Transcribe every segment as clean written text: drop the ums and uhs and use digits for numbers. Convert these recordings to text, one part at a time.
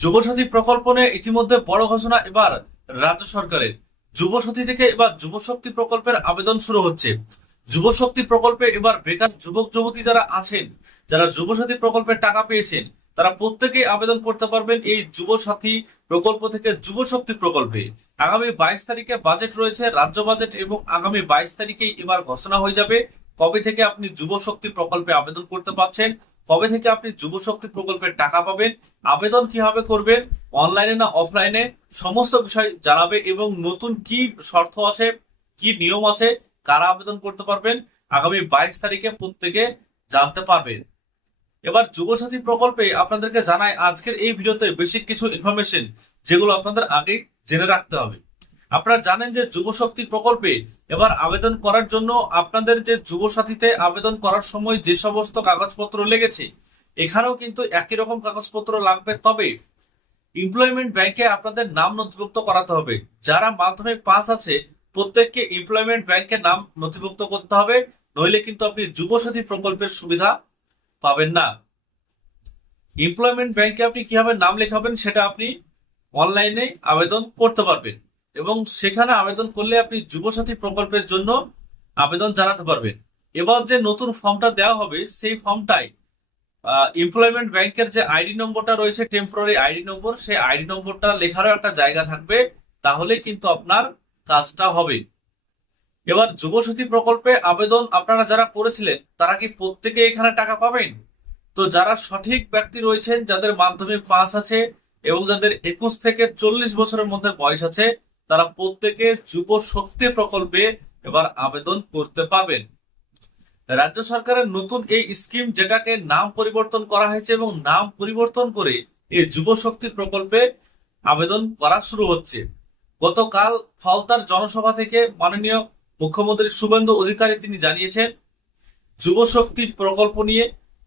যুবসাথী প্রকল্প নিয়ে ইতিমধ্যে বড় ঘোষণা এবার রাজ্য সরকারের। যুবসাথী থেকে এবার যুবশক্তি প্রকল্পের আবেদন শুরু হচ্ছে। যুবশক্তি প্রকল্পে এবার বেকার যুবক যুবতী যারা আছেন, যারা যুবসাথী প্রকল্পের টাকা পেয়েছেন, তারা প্রত্যেকেই আবেদন করতে পারবেন এই যুবসাথী প্রকল্প থেকে যুবশক্তি প্রকল্পে। আগামী 22 তারিখে বাজেট রয়েছে, রাজ্য বাজেট, এবং আগামী 22 তারিখেই এবার ঘোষণা হয়ে যাবে কবে থেকে আপনি যুবশক্তি প্রকল্পে আবেদন করতে পারছেন, কবে থেকে আপনি যুবশক্তি প্রকল্পের টাকা পাবেন, আবেদন কিভাবে করবেন, অনলাইনে না অফলাইনে, সমস্ত বিষয় জানাবে। এবং নতুন কি শর্ত আছে, কি নিয়ম আছে, কারা আবেদন করতে পারবেন, আগামী 22 তারিখে প্রত্যেকে জানতে পারবেন। এবার যুবসাথী প্রকল্পে আপনাদেরকে জানাই আজকের এই ভিডিওতে বেসিক কিছু ইনফরমেশন, যেগুলো আপনাদের আগে জেনে রাখতে হবে। আপনারা জানেন যে যুবশক্তি প্রকল্পে এবার আবেদন করার জন্য আপনাদের যে যুবসাথীতে আবেদন করার সময় যে সমস্ত কাগজপত্র লেগেছে, এখানেও কিন্তু একই রকম কাগজপত্র লাগবে। তবে এমপ্লয়মেন্ট ব্যাংকে আপনাদের নাম নথিভুক্ত করাতে হবে। যারা মাধ্যমিক পাস আছে প্রত্যেককে এমপ্লয়মেন্ট ব্যাংকে নাম নথিভুক্ত করতে হবে, নইলে কিন্তু আপনি যুবসাথী প্রকল্পের সুবিধা পাবেন না। এমপ্লয়মেন্ট ব্যাংকে আপনি কিভাবে নাম লেখাবেন সেটা আপনি অনলাইনে আবেদন করতে পারবেন, এবং সেখানে আবেদন করলে আপনি যুবসাথী প্রকল্পের জন্য আবেদন জানাতে পারবেন। এবার যে নতুন ফর্মটা দেওয়া হবে সেই ফর্মটাই এমপ্লয়মেন্ট ব্যাংকের যে আইডি নম্বরটা রয়েছে, টেম্পোরারি আইডি নম্বর, সেই আইডি নম্বরটা লেখারও একটা জায়গা থাকবে, তাহলে কিন্তু আপনার কাজটা হবে। এবার যুবসাথী প্রকল্পে আবেদন আপনারা যারা করেছিলেন তারা কি প্রত্যেকে এখানে টাকা পাবেন? তো যারা সঠিক ব্যক্তি রয়েছেন, যাদের মাধ্যমিক পাস আছে এবং যাদের 21 থেকে 40 বছরের মধ্যে বয়স আছে, তারা প্রত্যেকে যুব শক্তি প্রকল্পে এবার আবেদন করতে পারবেন। রাজ্য সরকারের নতুন এই স্কিম, যেটাকে নাম পরিবর্তন করা হয়েছে, এবং নাম পরিবর্তন করে এই যুব শক্তি প্রকল্পে আবেদন করা শুরু হচ্ছে। গতকাল ফলতার জনসভা থেকে মাননীয় মুখ্যমন্ত্রী শুভেন্দু অধিকারী তিনি জানিয়েছেন যুব শক্তি প্রকল্প নিয়ে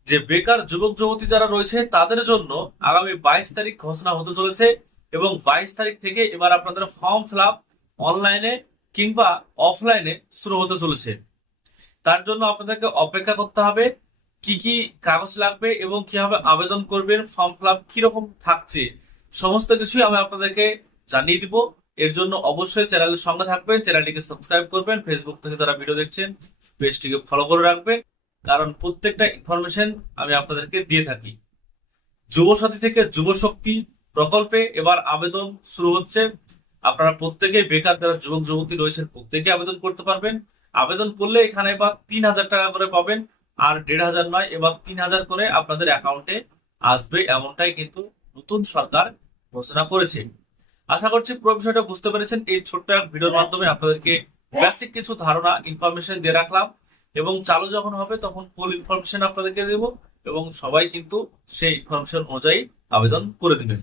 যে বেকার যুবক যুবতী যারা রয়েছে তাদের জন্য আগামী 22 তারিখ ঘোষণা হতে চলেছে, এবং 22 তারিখ থেকে এবার আপনাদের ফর্ম ফিল আপ অনলাইনে কিংবা অফলাইনে শুরু হতে চলেছে। তার জন্য আপনাদেরকে অপেক্ষা করতে হবে। কি কি কাগজ লাগবে এবং কিভাবে আবেদন করবেন, ফর্ম ফিল আপ কিরকম থাকছে, সমস্ত কিছুই আমি আপনাদেরকে জানিয়ে দিব। এর জন্য অবশ্যই চ্যানেলের সঙ্গে থাকবেন, চ্যানেলটিকে সাবস্ক্রাইব করবেন, ফেসবুক থেকে যারা ভিডিও দেখছেন পেজটিকে ফলো করে রাখবেন, কারণ প্রত্যেকটা ইনফরমেশন আমি আপনাদেরকে দিয়ে থাকি। যুবসাথী থেকে যুবশক্তি প্রকল্পে এবার আবেদন শুরু হচ্ছে। আপনারা প্রত্যেকেই বেকার যারা যুবক যুবতী রয়েছেন প্রত্যেকে আবেদন করতে পারবেন। আবেদন করলে এখানে এবার 3,000 টাকা করে পাবেন, আর 1,500 নয়, এবার 3,000 করে আপনাদের অ্যাকাউন্টে আসবে, এমনটাই কিন্তু নতুন সরকার ঘোষণা করেছে। আশা করছি পুরো বিষয়টা বুঝতে পেরেছেন। এই ছোট্ট এক ভিডিওর মাধ্যমে আপনাদেরকে বেসিক কিছু ধারণা ইনফরমেশন দিয়ে রাখলাম, এবং চালু যখন হবে তখন ফুল ইনফরমেশন আপনাদেরকে দেবো, এবং সবাই কিন্তু সেই ইনফরমেশন অনুযায়ী আবেদন করে দিবেন।